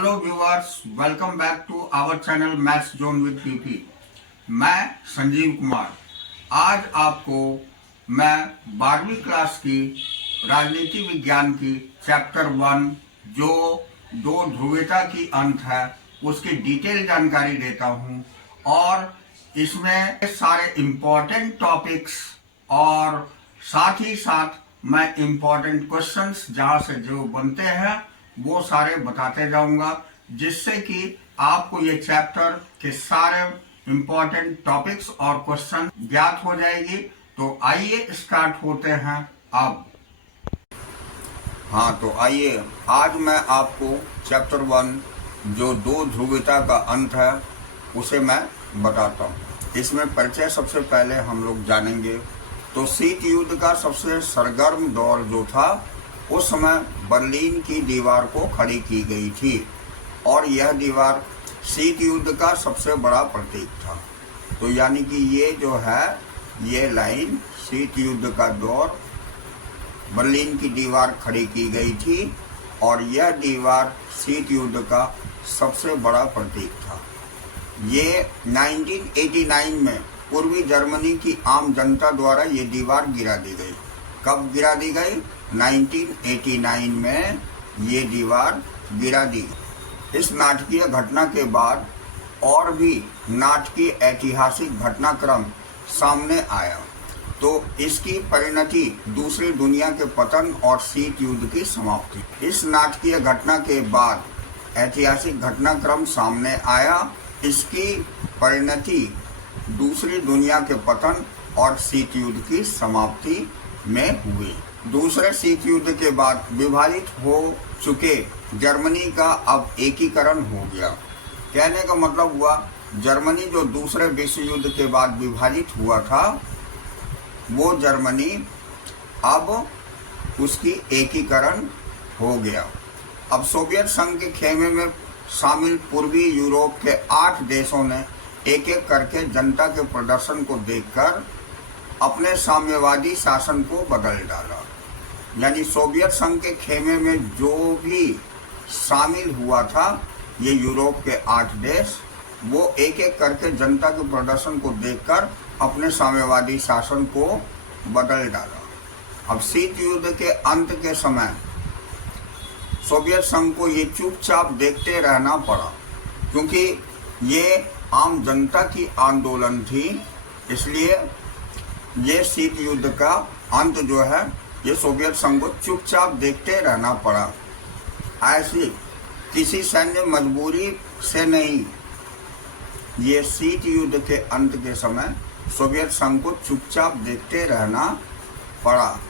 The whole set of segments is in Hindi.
Hello viewers, welcome back to our channel maths zone with PP. मैं संजीव कुमार। आज आपको मैं 12वीं क्लास की राजनीति विज्ञान की चैप्टर 1 जो दो ध्रुवीयता की अंत है उसकी डिटेल जानकारी देता हूं और इसमें सारे इम्पोर्टेंट टॉपिक्स और साथ ही साथ मैं इम्पोर्टेंट क्वेश्चंस जहां से जो बनते हैं वो सारे बताते जाऊंगा, जिससे कि आपको ये चैप्टर के सारे इम्पोर्टेंट टॉपिक्स और क्वेश्चन ज्ञात हो जाएगी। तो आइए स्टार्ट होते हैं अब। तो आइए आज मैं आपको चैप्टर 1 जो दो ध्रुवीयता का अंत है उसे मैं बताता हूँ। इसमें परिचय सबसे पहले हम लोग जानेंगे। तो शीत युद्ध का सबसे सरगर्म दौर जो था उस समय बर्लिन की दीवार को खड़ी की गई थी और यह दीवार शीत युद्ध का सबसे बड़ा प्रतीक था। तो यानी कि ये जो है ये लाइन शीत युद्ध का दौर बर्लिन की दीवार खड़ी की गई थी और यह दीवार शीत युद्ध का सबसे बड़ा प्रतीक था। ये 1989 में पूर्वी जर्मनी की आम जनता द्वारा ये दीवार गिरा दी गई। कब गिरा दी गई? 1989 में ये दीवार गिरा दी। इस नाटकीय घटना के बाद और भी नाटकीय ऐतिहासिक घटनाक्रम सामने आया। तो इसकी परिणति दूसरी दुनिया के पतन और शीत युद्ध की समाप्ति। इस नाटकीय घटना के बाद ऐतिहासिक घटनाक्रम सामने आया। इसकी परिणति दूसरी दुनिया के पतन और शीत युद्ध की समाप्ति में हुई। दूसरे शीत युद्ध के बाद विभाजित हो चुके जर्मनी का अब एकीकरण हो गया। कहने का मतलब हुआ जर्मनी जो दूसरे विश्व युद्ध के बाद विभाजित हुआ था वो जर्मनी अब उसकी एकीकरण हो गया। अब सोवियत संघ के खेमे में शामिल पूर्वी यूरोप के 8 देशों ने एक एक करके जनता के प्रदर्शन को देखकर अपने साम्यवादी शासन को बदल डाला। यानी सोवियत संघ के खेमे में जो भी शामिल हुआ था ये यूरोप के 8 देश, वो एक एक करके जनता के प्रदर्शन को देखकर अपने साम्यवादी शासन को बदल डाला। अब शीत युद्ध के अंत के समय सोवियत संघ को ये चुपचाप देखते रहना पड़ा, क्योंकि ये आम जनता की आंदोलन थी। इसलिए ये शीत युद्ध का अंत जो है ये सोवियत संघ को चुपचाप देखते रहना पड़ा। ऐसी किसी सैन्य मजबूरी से नहीं, ये शीत युद्ध के अंत के समय सोवियत संघ को चुपचाप देखते रहना पड़ा।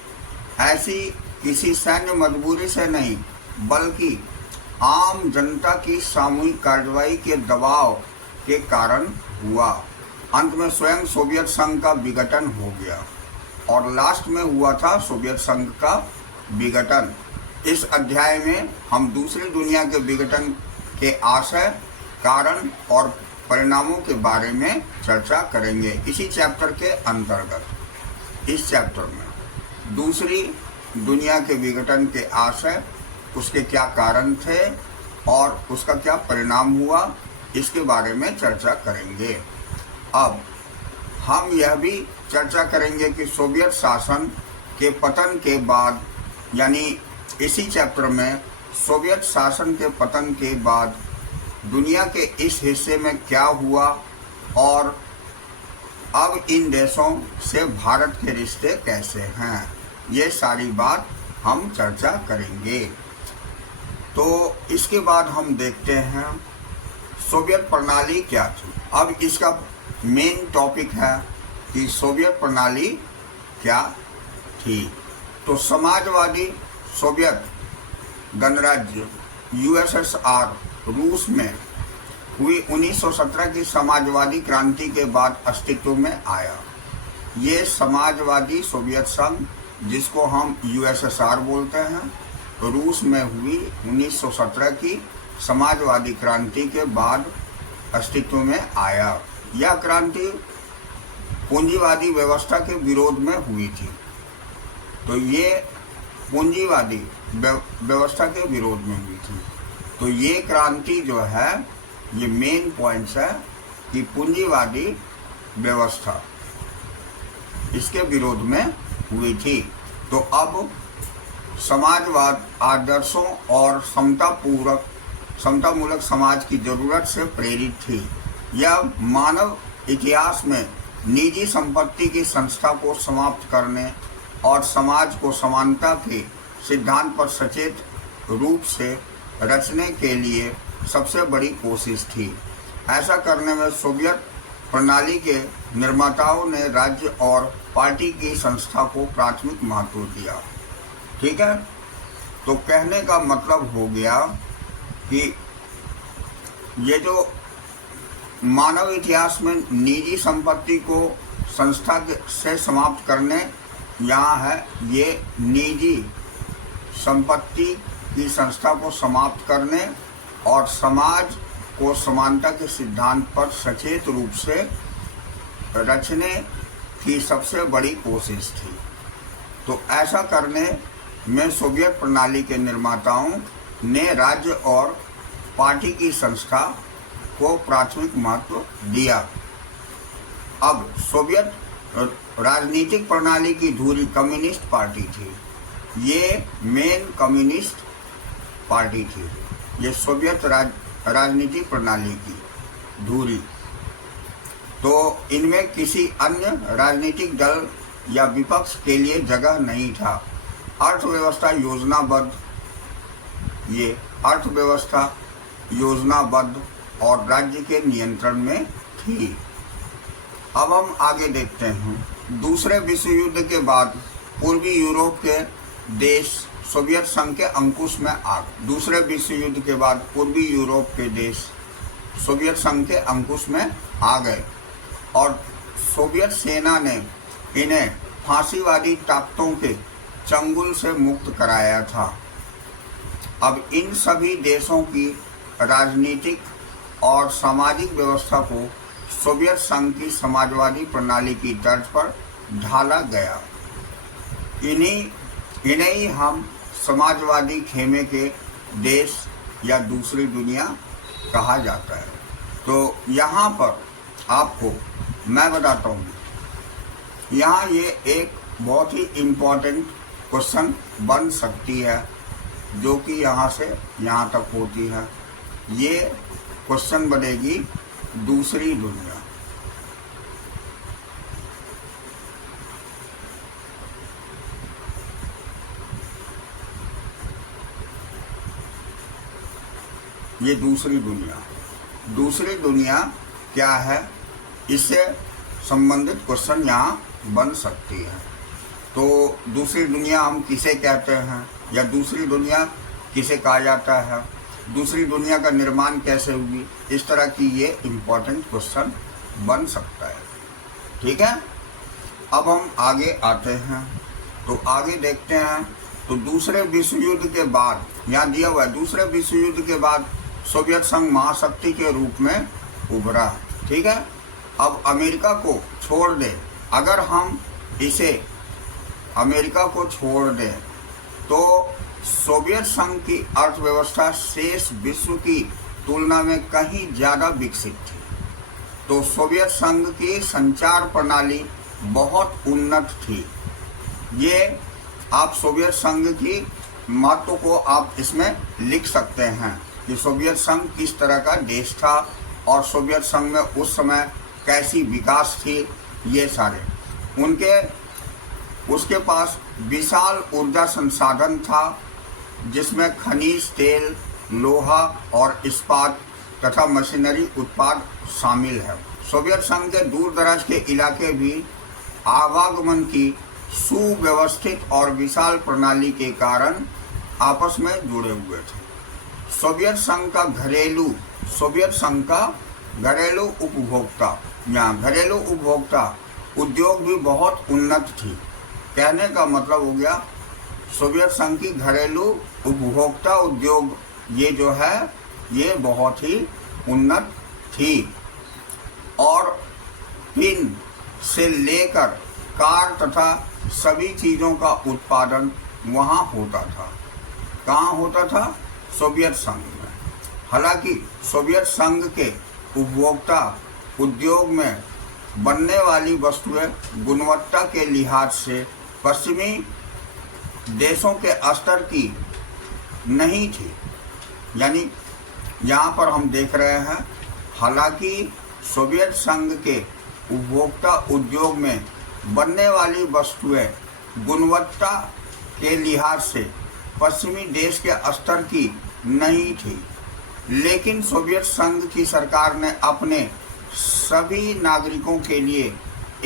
ऐसी किसी सैन्य मजबूरी से नहीं, बल्कि आम जनता की सामूहिक कार्रवाई के दबाव के कारण हुआ। अंत में स्वयं सोवियत संघ का विघटन हो गया और लास्ट में हुआ था सोवियत संघ का विघटन। इस अध्याय में हम दूसरी दुनिया के विघटन के आशय, कारण और परिणामों के बारे में चर्चा करेंगे इसी चैप्टर के अंतर्गत। इस चैप्टर में दूसरी दुनिया के विघटन के आशय, उसके क्या कारण थे और उसका क्या परिणाम हुआ, इसके बारे में चर्चा करेंगे। अब हम यह भी चर्चा करेंगे कि सोवियत शासन के पतन के बाद, यानी इसी चैप्टर में सोवियत शासन के पतन के बाद दुनिया के इस हिस्से में क्या हुआ और अब इन देशों से भारत के रिश्ते कैसे हैं, ये सारी बात हम चर्चा करेंगे। तो इसके बाद हम देखते हैं सोवियत प्रणाली क्या थी। अब इसका मेन टॉपिक है कि सोवियत प्रणाली क्या थी। तो समाजवादी सोवियत गणराज्य यूएसएसआर रूस में हुई 1917 की समाजवादी क्रांति के बाद अस्तित्व में आया। ये समाजवादी सोवियत संघ, जिसको हम यूएसएसआर बोलते हैं, रूस में हुई 1917 की समाजवादी क्रांति के बाद अस्तित्व में आया। यह क्रांति पूंजीवादी व्यवस्था के विरोध में हुई थी। तो ये पूंजीवादी व्यवस्था के विरोध में हुई थी। तो ये क्रांति जो है, ये मेन पॉइंट्स है कि पूंजीवादी व्यवस्था इसके विरोध में हुई थी। तो अब समाजवाद आदर्शों और समतामूलक समाज की जरूरत से प्रेरित थी। यह मानव इतिहास में निजी संपत्ति की संस्था को समाप्त करने और समाज को समानता के सिद्धांत पर सचेत रूप से रचने के लिए सबसे बड़ी कोशिश थी। ऐसा करने में सोवियत प्रणाली के निर्माताओं ने राज्य और पार्टी की संस्था को प्राथमिक महत्व दिया। ठीक है, तो कहने का मतलब हो गया कि ये जो मानव इतिहास में निजी संपत्ति को संस्था से समाप्त करने यहाँ है, ये निजी संपत्ति की संस्था को समाप्त करने और समाज को समानता के सिद्धांत पर सचेत रूप से रचने की सबसे बड़ी कोशिश थी। तो ऐसा करने में सोवियत प्रणाली के निर्माताओं ने राज्य और पार्टी की संस्था को प्राथमिक महत्व दिया। अब सोवियत राजनीतिक प्रणाली की धुरी कम्युनिस्ट पार्टी थी। ये मेन कम्युनिस्ट पार्टी थी, ये सोवियत राजनीतिक प्रणाली की धुरी। तो इनमें किसी अन्य राजनीतिक दल या विपक्ष के लिए जगह नहीं था। अर्थव्यवस्था योजनाबद्ध और राज्य के नियंत्रण में थी। अब हम आगे देखते हैं। दूसरे विश्व युद्ध के बाद पूर्वी यूरोप के देश सोवियत संघ के अंकुश में आ गए। दूसरे विश्व युद्ध के बाद पूर्वी यूरोप के देश सोवियत संघ के अंकुश में आ गए और सोवियत सेना ने इन्हें फांसीवादी ताकतों के चंगुल से मुक्त कराया था। अब इन सभी देशों की राजनीतिक और सामाजिक व्यवस्था को सोवियत संघ की समाजवादी प्रणाली की तर्ज पर ढाला गया। इन्हें हम समाजवादी खेमे के देश या दूसरी दुनिया कहा जाता है। तो यहाँ पर आपको मैं बताता हूँ, यहाँ ये एक बहुत ही इम्पोर्टेंट क्वेश्चन बन सकती है जो कि यहाँ से यहाँ तक होती है। ये क्वेश्चन बनेगी दूसरी दुनिया। ये दूसरी दुनिया क्या है, इससे संबंधित क्वेश्चन यहाँ बन सकती है। तो दूसरी दुनिया हम किसे कहते हैं या दूसरी दुनिया किसे कहा जाता है, दूसरी दुनिया का निर्माण कैसे हुई, इस तरह की ये इम्पोर्टेंट क्वेश्चन बन सकता है। ठीक है, अब हम आगे आते हैं। तो आगे देखते हैं। तो दूसरे विश्व युद्ध के बाद यहाँ दिया हुआ है, दूसरे विश्व युद्ध के बाद सोवियत संघ महाशक्ति के रूप में उभरा। ठीक है, अब अमेरिका को छोड़ दें, अगर हम इसे अमेरिका को छोड़ दें तो सोवियत संघ की अर्थव्यवस्था शेष विश्व की तुलना में कहीं ज़्यादा विकसित थी। तो सोवियत संघ की संचार प्रणाली बहुत उन्नत थी। ये आप सोवियत संघ की महत्व को आप इसमें लिख सकते हैं कि सोवियत संघ किस तरह का देश था और सोवियत संघ में उस समय कैसी विकास थी। ये सारे उसके पास विशाल ऊर्जा संसाधन था जिसमें खनिज तेल, लोहा और इस्पात तथा मशीनरी उत्पाद शामिल है। सोवियत संघ के दूर दराज के इलाके भी आवागमन की सुव्यवस्थित और विशाल प्रणाली के कारण आपस में जुड़े हुए थे। सोवियत संघ का घरेलू उपभोक्ता उद्योग भी बहुत उन्नत थी। कहने का मतलब हो गया सोवियत संघ की घरेलू उपभोक्ता उद्योग ये जो है ये बहुत ही उन्नत थी और पिन से लेकर कार तथा सभी चीज़ों का उत्पादन वहाँ होता था। कहाँ होता था? सोवियत संघ में। हालांकि सोवियत संघ के उपभोक्ता उद्योग में बनने वाली वस्तुएं गुणवत्ता के लिहाज से पश्चिमी देशों के स्तर की नहीं थी। यानी यहाँ पर हम देख रहे हैं, हालांकि सोवियत संघ के उपभोक्ता उद्योग में बनने वाली वस्तुएं गुणवत्ता के लिहाज से पश्चिमी देश के स्तर की नहीं थी, लेकिन सोवियत संघ की सरकार ने अपने सभी नागरिकों के लिए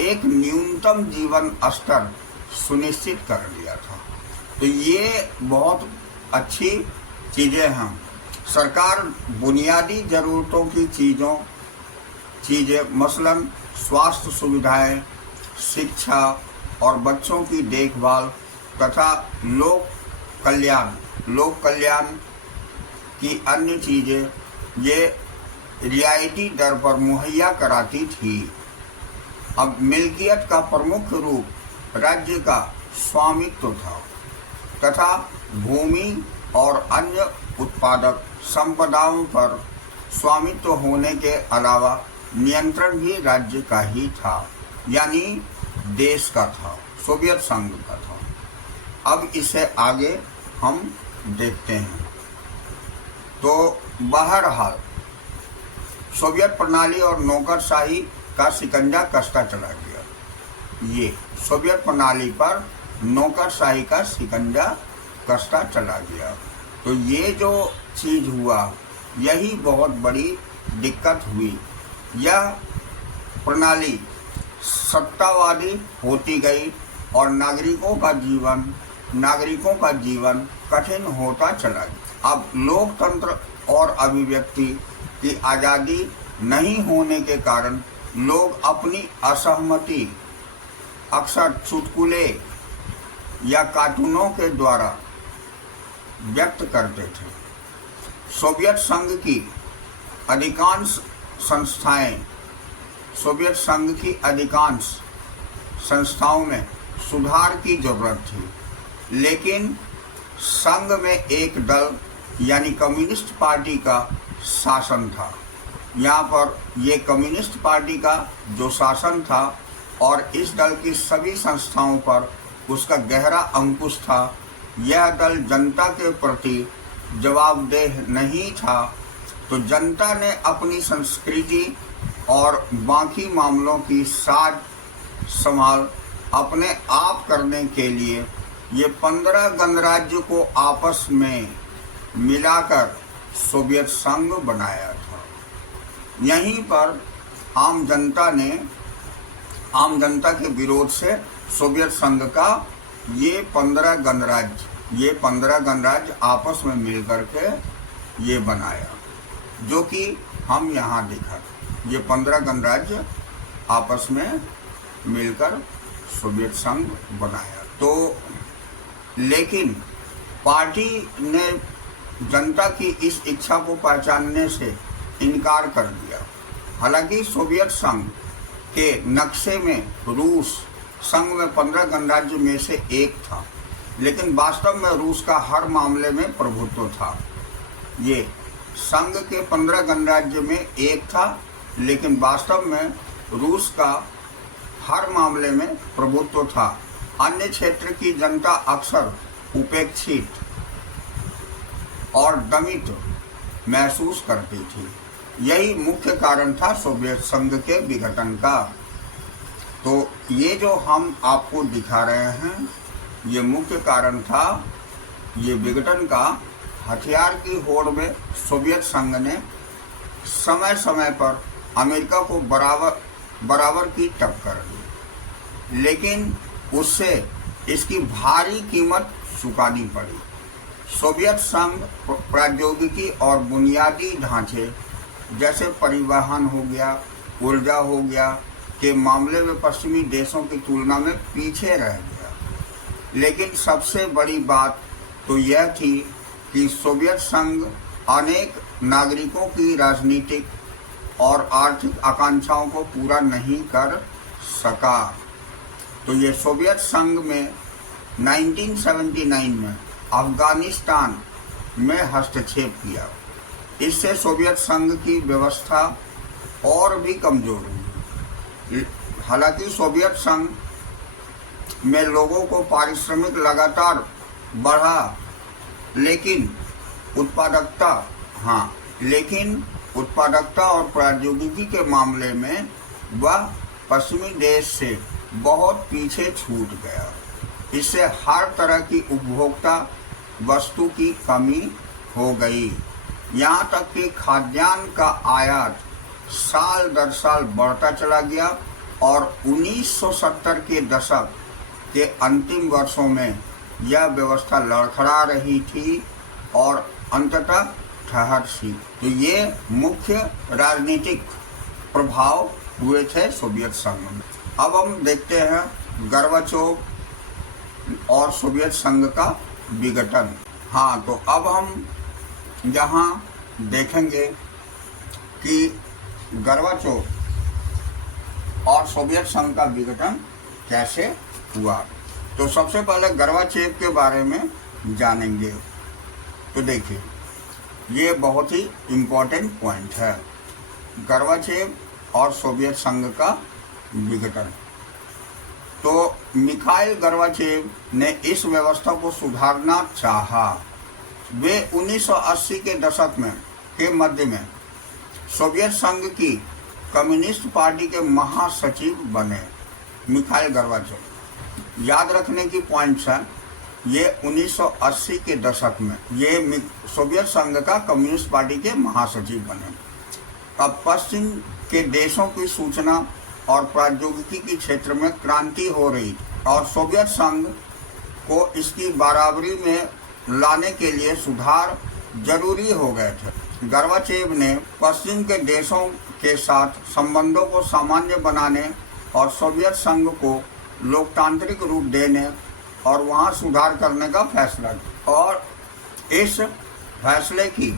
एक न्यूनतम जीवन स्तर सुनिश्चित कर लिया था। तो ये बहुत अच्छी चीज़ें हैं। सरकार बुनियादी ज़रूरतों की चीज़ें मसलन स्वास्थ्य सुविधाएं, शिक्षा और बच्चों की देखभाल तथा लोक कल्याण की अन्य चीज़ें ये रियायती दर पर मुहैया कराती थी। अब मिल्कियत का प्रमुख रूप राज्य का स्वामित्व था तथा भूमि और अन्य उत्पादक संपदाओं पर स्वामित्व होने के अलावा नियंत्रण भी राज्य का ही था, यानी देश का था, सोवियत संघ का था। अब इसे आगे हम देखते हैं। तो बहरहाल सोवियत प्रणाली और नौकरशाही का शिकंजा कसता चला गया। ये सोवियत प्रणाली पर नौकरशाही का शिकंजा कसता चला गया। तो ये जो चीज़ हुआ, यही बहुत बड़ी दिक्कत हुई। यह प्रणाली सत्तावादी होती गई और नागरिकों का जीवन कठिन होता चला गया। अब लोकतंत्र और अभिव्यक्ति की आज़ादी नहीं होने के कारण लोग अपनी असहमति अक्सर चुटकुले या कार्टूनों के द्वारा व्यक्त करते थे। सोवियत संघ की अधिकांश संस्थाओं में सुधार की जरूरत थी, लेकिन संघ में एक दल यानी कम्युनिस्ट पार्टी का शासन था। यहाँ पर ये कम्युनिस्ट पार्टी का जो शासन था और इस दल की सभी संस्थाओं पर उसका गहरा अंकुश था। यह दल जनता के प्रति जवाबदेह नहीं था, तो जनता ने अपनी संस्कृति और बाकी मामलों की साज संभाल अपने आप करने के लिए ये 15 गणराज्य को आपस में मिलाकर सोवियत संघ बनाया था। यहीं पर आम जनता के विरोध से सोवियत संघ का ये 15 गणराज्य आपस में मिलकर के ये बनाया, जो कि हम यहाँ देखा। ये 15 गणराज्य आपस में मिलकर सोवियत संघ बनाया। तो लेकिन पार्टी ने जनता की इस इच्छा को पहचानने से इनकार कर दिया। हालांकि सोवियत संघ के नक्शे में रूस संघ में 15 गणराज्य में से एक था, लेकिन वास्तव में रूस का हर मामले में प्रभुत्व था। ये संघ के 15 गणराज्य में एक था, लेकिन वास्तव में रूस का हर मामले में प्रभुत्व था। अन्य क्षेत्र की जनता अक्सर उपेक्षित और दमित महसूस करती थी। यही मुख्य कारण था सोवियत संघ के विघटन का। तो ये जो हम आपको दिखा रहे हैं, ये मुख्य कारण था ये विघटन का। हथियार की होड़ में सोवियत संघ ने समय समय पर अमेरिका को बराबर की टक्कर दी, लेकिन उससे इसकी भारी कीमत चुकानी पड़ी। सोवियत संघ प्रौद्योगिकी और बुनियादी ढांचे जैसे परिवहन हो गया, ऊर्जा हो गया के मामले में पश्चिमी देशों की तुलना में पीछे रह गया। लेकिन सबसे बड़ी बात तो यह थी कि सोवियत संघ अनेक नागरिकों की राजनीतिक और आर्थिक आकांक्षाओं को पूरा नहीं कर सका। तो ये सोवियत संघ में 1979 में अफगानिस्तान में हस्तक्षेप किया इससे सोवियत संघ की व्यवस्था और भी कमजोर हुई। हालांकि सोवियत संघ में लोगों को पारिश्रमिक लगातार बढ़ा, लेकिन उत्पादकता और प्रौद्योगिकी के मामले में वह पश्चिमी देश से बहुत पीछे छूट गया। इससे हर तरह की उपभोक्ता वस्तु की कमी हो गई। यहाँ तक कि खाद्यान्न का आयात साल दर साल बढ़ता चला गया और 1970 के दशक के अंतिम वर्षों में यह व्यवस्था लड़खड़ा रही थी और अंततः ठहर सी। तो ये मुख्य राजनीतिक प्रभाव हुए थे सोवियत संघ में। अब हम देखते हैं गोर्बाचोव और सोवियत संघ का विघटन। हाँ, तो अब हम यहाँ देखेंगे कि गोर्बाचोव और सोवियत संघ का विघटन कैसे हुआ। तो सबसे पहले गोर्बाचेव के बारे में जानेंगे। तो देखिए, ये बहुत ही इम्पोर्टेंट पॉइंट है, गोर्बाचेव और सोवियत संघ का विघटन। तो मिखाइल गोर्बाचेव ने इस व्यवस्था को सुधारना चाहा। वे 1980 के दशक में के मध्य में सोवियत संघ की कम्युनिस्ट पार्टी के महासचिव बने। मिखाइल गोर्बाचेव, याद रखने की पॉइंट्स हैं, ये 1980 के दशक में ये सोवियत संघ का कम्युनिस्ट पार्टी के महासचिव बने। अब पश्चिम के देशों की सूचना और प्रौद्योगिकी के क्षेत्र में क्रांति हो रही और सोवियत संघ को इसकी बराबरी में लाने के लिए सुधार जरूरी हो गए थे। गोर्बाचेव ने पश्चिम के देशों के साथ संबंधों को सामान्य बनाने और सोवियत संघ को लोकतांत्रिक रूप देने और वहां सुधार करने का फैसला किया। और इस फैसले की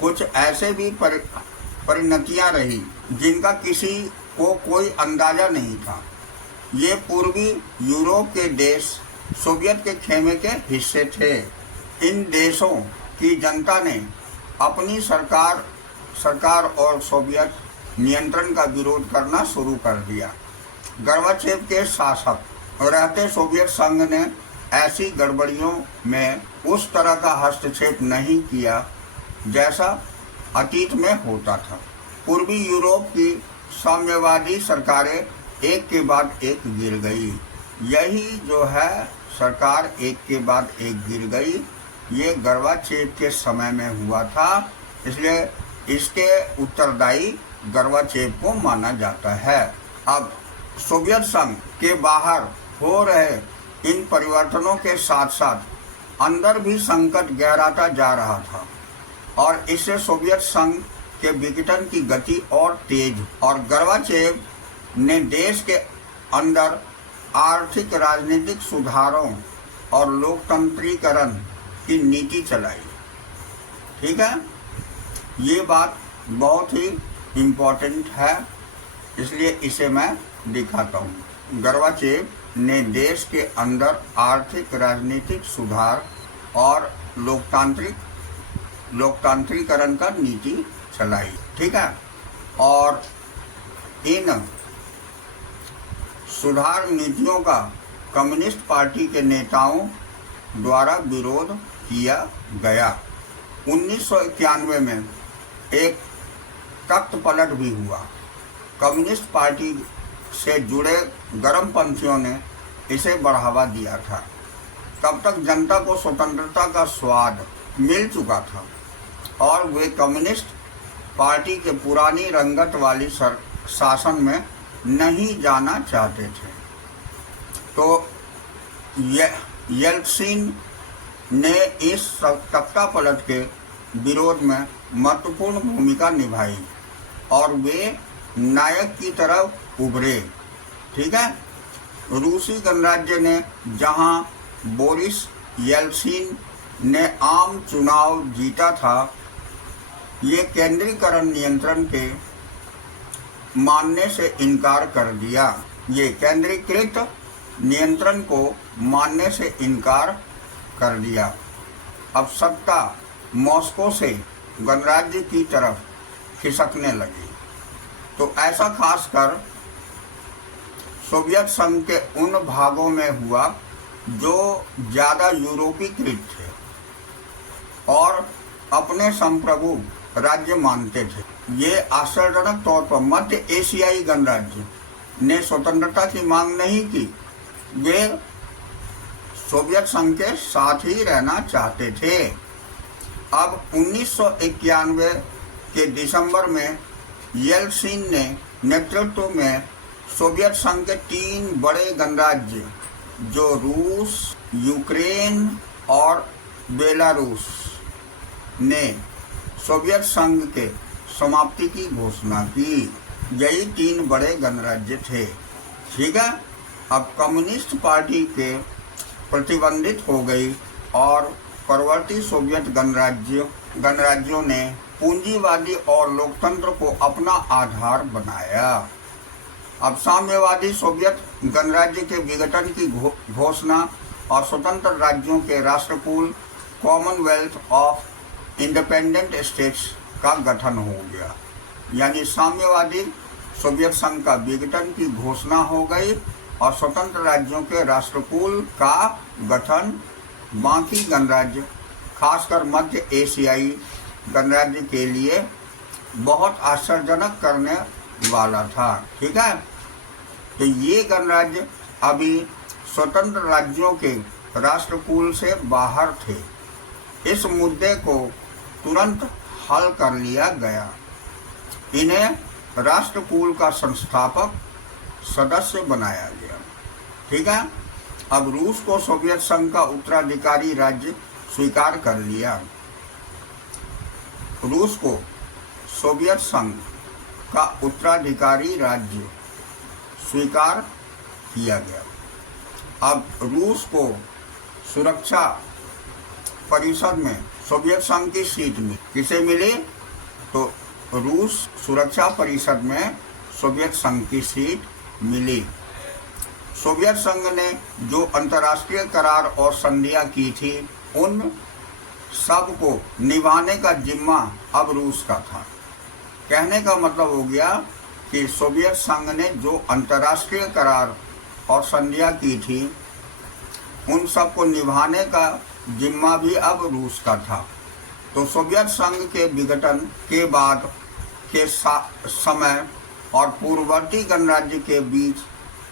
कुछ ऐसे भी परिणतियां रही जिनका किसी को कोई अंदाजा नहीं था। ये पूर्वी यूरोप के देश सोवियत के खेमे के हिस्से थे। इन देशों की जनता ने अपनी सरकार और सोवियत नियंत्रण का विरोध करना शुरू कर दिया। गोर्बाचेव के शासक रहते सोवियत संघ ने ऐसी गड़बड़ियों में उस तरह का हस्तक्षेप नहीं किया जैसा अतीत में होता था। पूर्वी यूरोप की साम्यवादी सरकारें एक के बाद एक गिर गई। यही जो है, सरकार एक के बाद एक गिर गई, ये गोर्बाचेव के समय में हुआ था। इसलिए इसके उत्तरदायी गोर्बाचेव को माना जाता है। अब सोवियत संघ के बाहर हो रहे इन परिवर्तनों के साथ साथ अंदर भी संकट गहराता जा रहा था और इससे सोवियत संघ के विघटन की गति और तेज। और गोर्बाचेव ने देश के अंदर आर्थिक राजनीतिक सुधारों और लोकतंत्रीकरण की नीति चलाई। ठीक है, ये बात बहुत ही इम्पोर्टेंट है, इसलिए इसे मैं दिखाता हूँ। गोर्बाचेव ने देश के अंदर आर्थिक राजनीतिक सुधार और लोकतांत्रिकरण का नीति चलाई। ठीक है, और इन सुधार नीतियों का कम्युनिस्ट पार्टी के नेताओं द्वारा विरोध किया गया। 1991 में एक तख्त पलट भी हुआ। कम्युनिस्ट पार्टी से जुड़े गर्मपंथियों ने इसे बढ़ावा दिया था। तब तक जनता को स्वतंत्रता का स्वाद मिल चुका था और वे कम्युनिस्ट पार्टी के पुरानी रंगत वाली शासन में नहीं जाना चाहते थे। तो येल्त्सिन ने इस तख्ता पलट के विरोध में महत्वपूर्ण भूमिका निभाई और वे नायक की तरह उभरे। ठीक है, रूसी गणराज्य ने जहां बोरिस येल्त्सिन ने आम चुनाव जीता था, ये केंद्रीकरण नियंत्रण के मानने से इनकार कर दिया। ये केंद्रीकृत नियंत्रण को मानने से इनकार कर दिया। अब सत्ता मॉस्को से गणराज्य की तरफ खिसकने लगी। तो ऐसा खासकर सोवियत संघ के उन भागों में हुआ जो ज़्यादा यूरोपीकृत थे और अपने संप्रभु राज्य मानते थे। ये आश्चर्यजनक तौर पर मध्य एशियाई गणराज्य ने स्वतंत्रता की मांग नहीं की, वे सोवियत संघ के साथ ही रहना चाहते थे। अब 1991 के दिसंबर में येल्सिन ने नेतृत्व में सोवियत संघ के 3 बड़े गणराज्य जो रूस, यूक्रेन और बेलारूस ने सोवियत संघ के समाप्ति की घोषणा की। यही 3 बड़े गणराज्य थे। ठीक है, अब कम्युनिस्ट पार्टी के प्रतिबंधित हो गई और परवर्ती सोवियत गणराज्यों ने पूंजीवादी और लोकतंत्र को अपना आधार बनाया। अब साम्यवादी सोवियत गणराज्य के विघटन की घोषणा और स्वतंत्र राज्यों के राष्ट्रकुल कॉमनवेल्थ ऑफ इंडिपेंडेंट स्टेट्स का गठन हो गया। यानी साम्यवादी सोवियत संघ का विघटन की घोषणा हो गई और स्वतंत्र राज्यों के राष्ट्रकुल का गठन बाकी गणराज्य, खासकर मध्य एशियाई गणराज्य के लिए बहुत आश्चर्यजनक करने वाला था। ठीक है, तो ये गणराज्य अभी स्वतंत्र राज्यों के राष्ट्रकुल से बाहर थे। इस मुद्दे को तुरंत हल कर लिया गया। इन्हें राष्ट्रकुल का संस्थापक सदस्य बनाया गया। ठीक है, अब रूस को सोवियत संघ का उत्तराधिकारी राज्य स्वीकार कर लिया। रूस को सोवियत संघ का उत्तराधिकारी राज्य स्वीकार किया गया। अब रूस को सुरक्षा परिषद में सोवियत संघ की सीट मिली। किसे मिली? तो रूस सुरक्षा परिषद में सोवियत संघ की सीट मिली। सोवियत संघ ने जो अंतर्राष्ट्रीय करार और संधियां की थी, उन सब को निभाने का जिम्मा अब रूस का था। कहने का मतलब हो गया कि सोवियत संघ ने जो अंतर्राष्ट्रीय करार और संधियां की थी, उन सब को निभाने का जिम्मा भी अब रूस का था। तो सोवियत संघ के विघटन के बाद के समय और पूर्ववर्ती गणराज्य के बीच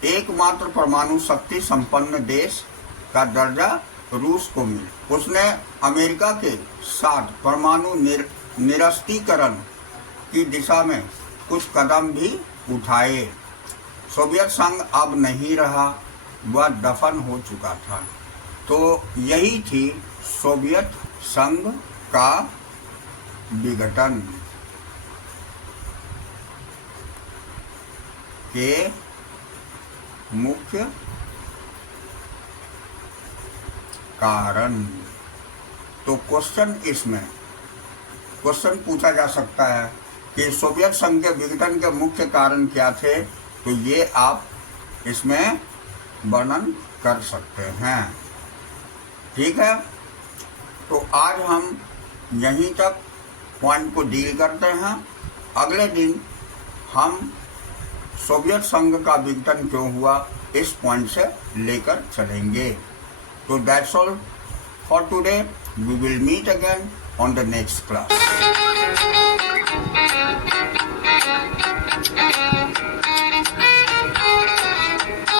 एकमात्र परमाणु शक्ति संपन्न देश का दर्जा रूस को मिला। उसने अमेरिका के साथ परमाणु निरस्त्रीकरण की दिशा में कुछ कदम भी उठाए। सोवियत संघ अब नहीं रहा, वह दफन हो चुका था। तो यही थी सोवियत संघ का विघटन के मुख्य कारण। तो क्वेश्चन पूछा जा सकता है कि सोवियत संघ के विघटन के मुख्य कारण क्या थे, तो ये आप इसमें वर्णन कर सकते हैं। ठीक है, तो आज हम यहीं तक पॉइंट को डील करते हैं। अगले दिन हम सोवियत संघ का विघटन क्यों हुआ, इस पॉइंट से लेकर चलेंगे। तो that's all for today. We will meet again on the next class.